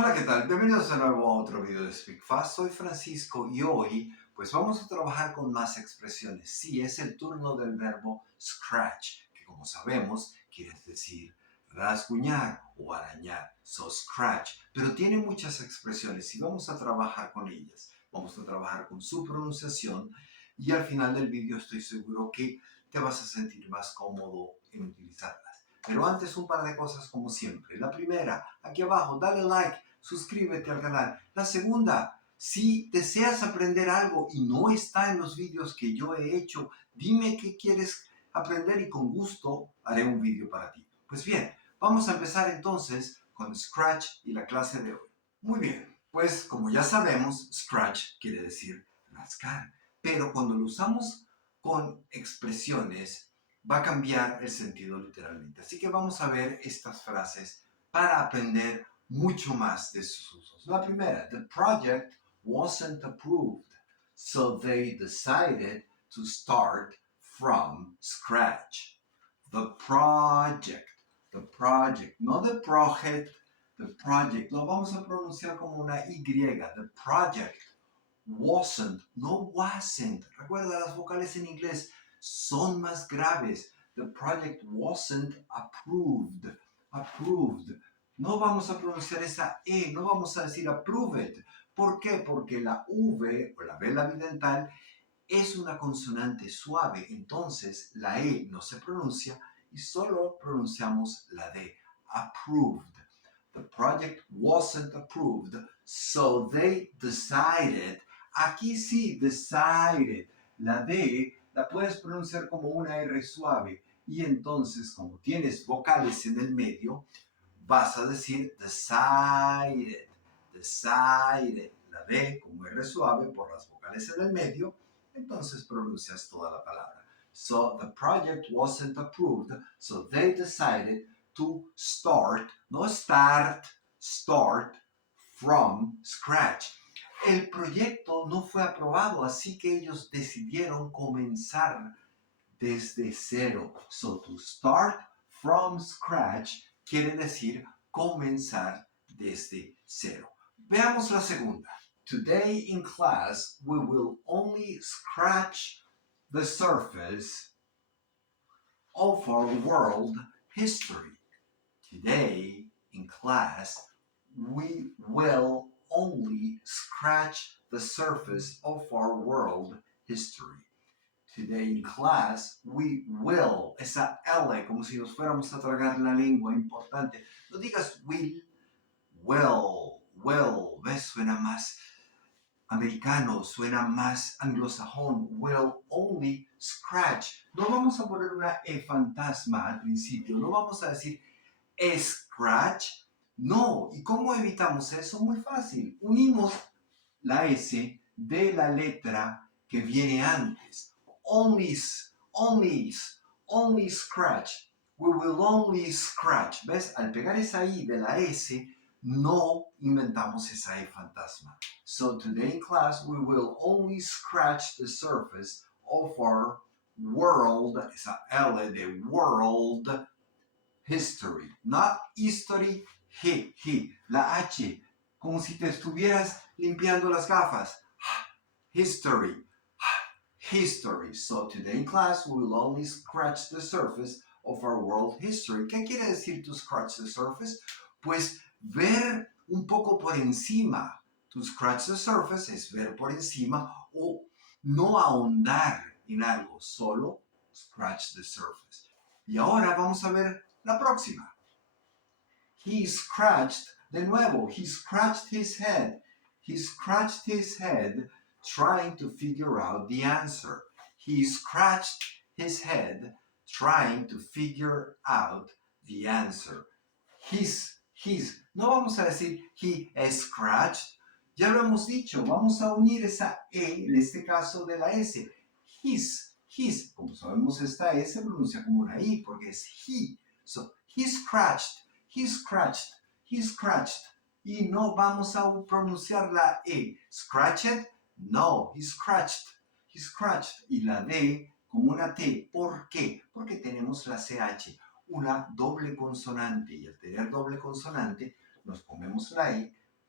Hola, ¿qué tal? Bienvenidos de nuevo a otro video de Speak Fast. Soy Francisco y hoy pues vamos a trabajar con más expresiones. Sí, es el turno del verbo scratch, que como sabemos quiere decir rasguñar o arañar. So, scratch. Pero tiene muchas expresiones y vamos a trabajar con ellas. Vamos a trabajar con su pronunciación y al final del video estoy seguro que te vas a sentir más cómodo en utilizarlas. Pero antes un par de cosas como siempre. La primera, aquí abajo, dale like, suscríbete al canal. La segunda, si deseas aprender algo y no está en los vídeos que yo he hecho, dime qué quieres aprender y con gusto haré un vídeo para ti. Pues bien, vamos a empezar entonces con Scratch y la clase de hoy. Muy bien, pues como ya sabemos, Scratch quiere decir rascar, pero cuando lo usamos con expresiones va a cambiar el sentido literalmente. Así que vamos a ver estas frases para aprender mucho más de sus usos. La primera, the project wasn't approved, so they decided to start from scratch. The project, no the project, the project. Lo vamos a pronunciar como una Y, the project. Wasn't, no wasn't. Recuerda, las vocales en inglés son más graves. The project wasn't approved. Approved. No vamos a pronunciar esa E, no vamos a decir approved. ¿Por qué? Porque la V o la vela bidental es una consonante suave, entonces la E no se pronuncia y solo pronunciamos la D. Approved. The project wasn't approved, so they decided. Aquí sí, decided. La D la puedes pronunciar como una R suave y entonces como tienes vocales en el medio, vas a decir decided, decided. La D como R suave por las vocales en el medio, entonces pronuncias toda la palabra. So the project wasn't approved, so they decided to start, no start, start from scratch. El proyecto no fue aprobado, así que ellos decidieron comenzar desde cero. So to start from scratch quiere decir comenzar desde cero. Veamos la segunda. Today in class we will only scratch the surface of our world history. Today in class we will only scratch the surface of our world history. Today in class, we will, esa L, como si nos fuéramos a tragar la lengua, importante. No digas will, ¿ves? Suena más americano, suena más anglosajón. Will only scratch. No vamos a poner una E fantasma al principio, no vamos a decir scratch. No, ¿y cómo evitamos eso? Muy fácil. Unimos la S de la letra que viene antes. Only scratch. We will only scratch. ¿Ves? Al pegar esa I de la S, no inventamos esa E fantasma. So today in class, we will only scratch the surface of our world, esa L de world, history. Not history, he. La H, como si te estuvieras limpiando las gafas. History. History. So today in class we will only scratch the surface of our world history. ¿Qué quiere decir to scratch the surface? Pues ver un poco por encima. To scratch the surface es ver por encima o no ahondar en algo, solo scratch the surface. Y ahora vamos a ver la próxima. He scratched, de nuevo, he scratched his head. He scratched his head trying to figure out the answer. He scratched his head trying to figure out the answer. His. No vamos a decir he scratched. Ya lo hemos dicho, vamos a unir esa E, en este caso de la S. His. Como sabemos, esta E se pronuncia como una I porque es he. So, he scratched. Y no vamos a pronunciar la E. Scratched. No, he scratched. Y la D como una T. ¿Por qué? Porque tenemos la CH, una doble consonante. Y al tener doble consonante, nos comemos la E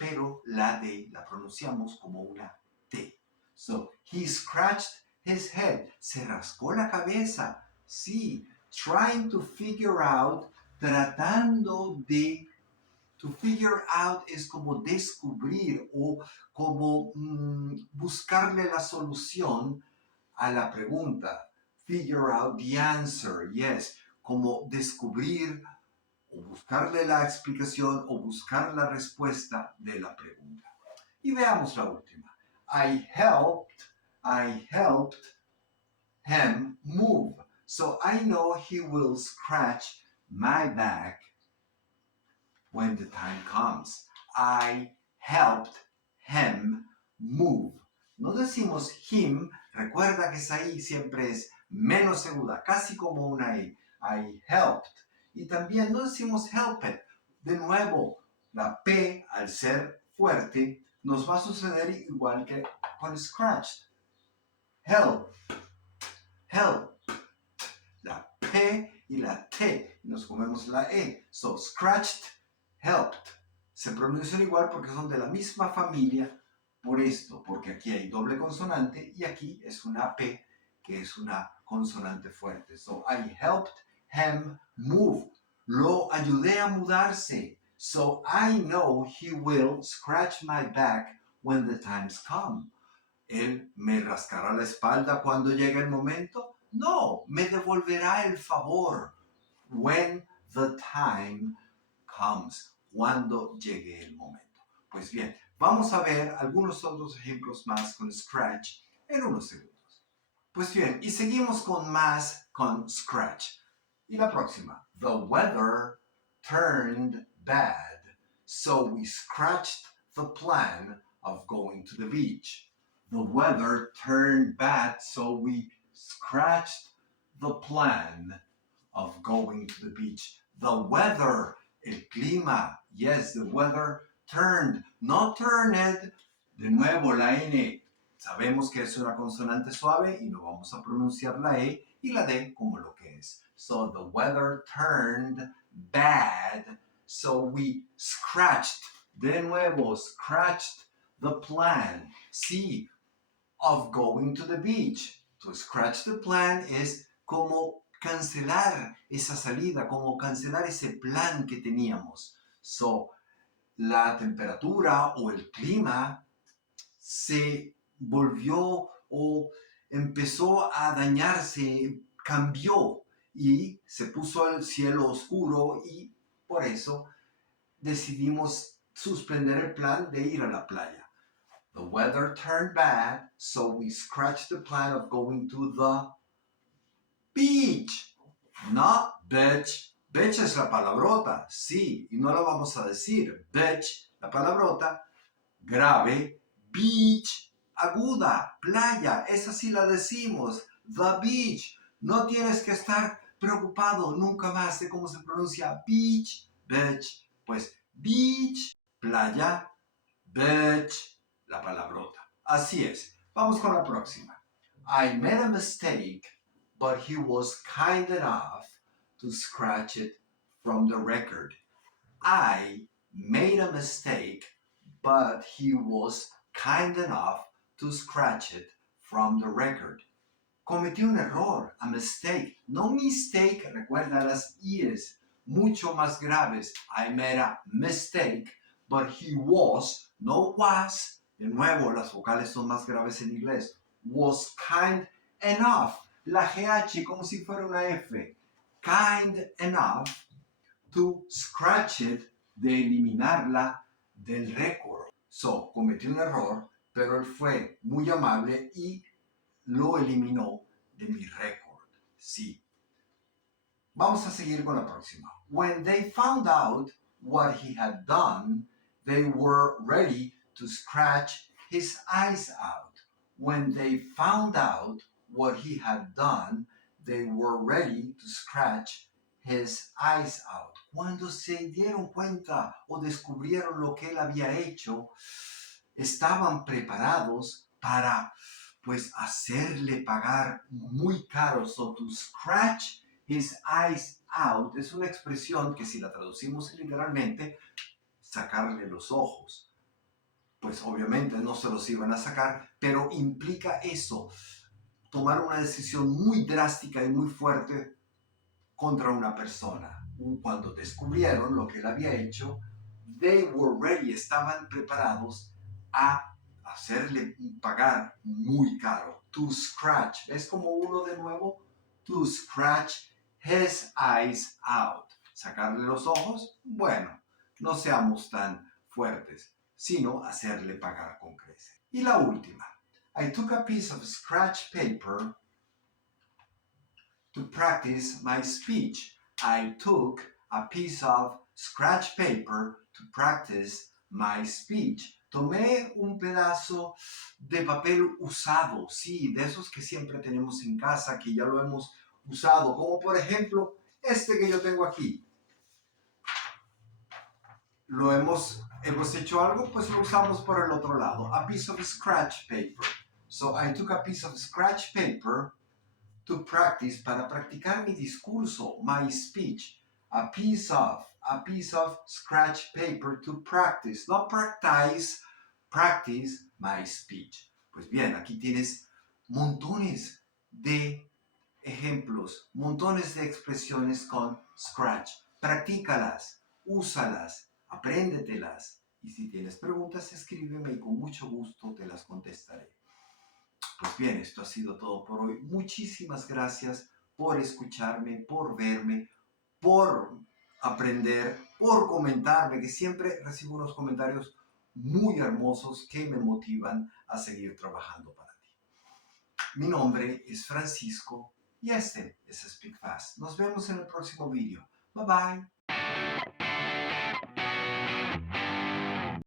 pero la D la pronunciamos como una T. So, he scratched his head. Se rascó la cabeza. Sí, trying to figure out, tratando de. To figure out es como descubrir o como buscarle la solución a la pregunta. Figure out the answer, yes. Como descubrir o buscarle la explicación o buscar la respuesta de la pregunta. Y veamos la última. I helped him move. So I know he will scratch my back when the time comes. I helped him move. No decimos him, recuerda que esa I siempre es menos aguda, casi como una I. I helped. Y también no decimos helped. De nuevo, la P, al ser fuerte, nos va a suceder igual que con scratched. Help, help. La P y la T, nos comemos la E. So, scratched, helped. Se pronuncian igual porque son de la misma familia por esto, porque aquí hay doble consonante y aquí es una P que es una consonante fuerte. So, I helped him move. Lo ayudé a mudarse. So, I know he will scratch my back when the times come. ¿Él me rascará la espalda cuando llegue el momento? No, me devolverá el favor. When the time comes. Cuando llegue el momento. Pues bien, vamos a ver algunos otros ejemplos más con scratch en unos segundos. Pues bien, y seguimos con más con scratch. Y la próxima. The weather turned bad, so we scratched the plan of going to the beach. The weather turned bad, so we scratched the plan of going to the beach. The weather, el clima, yes, the weather turned, no turned, de nuevo la N. Sabemos que es una consonante suave y no vamos a pronunciar la E y la D como lo que es. So the weather turned bad, so we scratched, de nuevo, scratched the plan. Sí, of going to the beach. To scratch the plan es como cancelar esa salida, como cancelar ese plan que teníamos. So, la temperatura o el clima se volvió o empezó a dañarse, cambió y se puso el cielo oscuro y por eso decidimos suspender el plan de ir a la playa. The weather turned bad, so we scratched the plan of going to the beach. Not bitch. Bitch es la palabrota, sí, y no la vamos a decir. Bitch, la palabrota, grave. Beach, aguda. Playa, esa sí la decimos. The beach. No tienes que estar preocupado nunca más de cómo se pronuncia beach, bitch. Pues beach, playa, bitch, la palabrota. Así es. Vamos con la próxima. I made a mistake, but he was kind enough to scratch it from the record. I made a mistake, but he was kind enough to scratch it from the record. Cometí un error, a mistake. No mistake, recuerda las i's mucho más graves. I made a mistake, but he was, no was. De nuevo, las vocales son más graves en inglés. Was kind enough. La GH como si fuera una F. Kind enough to scratch it, de eliminarla del récord. So, cometí un error, pero él fue muy amable y lo eliminó de mi récord. Sí. Vamos a seguir con la próxima. When they found out what he had done, they were ready to scratch his eyes out. When they found out what he had done, they were ready to scratch his eyes out. Cuando se dieron cuenta o descubrieron lo que él había hecho, estaban preparados para pues hacerle pagar muy caro. So to scratch his eyes out es una expresión que si la traducimos literalmente, sacarle los ojos. pues obviamente no se los iban a sacar, pero implica eso, tomar una decisión muy drástica y muy fuerte contra una persona. Cuando descubrieron lo que él había hecho, they were ready, estaban preparados a hacerle pagar muy caro. To scratch, ¿ves como uno de nuevo? To scratch his eyes out. Sacarle los ojos, bueno, no seamos tan fuertes, sino hacerle pagar con creces. Y la última. I took a piece of scratch paper to practice my speech. I took a piece of scratch paper to practice my speech. Tomé un pedazo de papel usado, sí, de esos que siempre tenemos en casa, que ya lo hemos usado, como por ejemplo este que yo tengo aquí. Hemos hecho algo, pues lo usamos por el otro lado. A piece of scratch paper. So I took a piece of scratch paper to practice, para practicar mi discurso, my speech, a piece of scratch paper to practice, no practice my speech. Pues bien, aquí tienes montones de ejemplos, montones de expresiones con scratch. Practícalas, úsalas, apréndetelas. Y si tienes preguntas, escríbeme y con mucho gusto te las contestaré. Pues bien, esto ha sido todo por hoy. Muchísimas gracias por escucharme, por verme, por aprender, por comentarme, que siempre recibo unos comentarios muy hermosos que me motivan a seguir trabajando para ti. Mi nombre es Francisco y este es Speak Fast. Nos vemos en el próximo vídeo. Bye bye.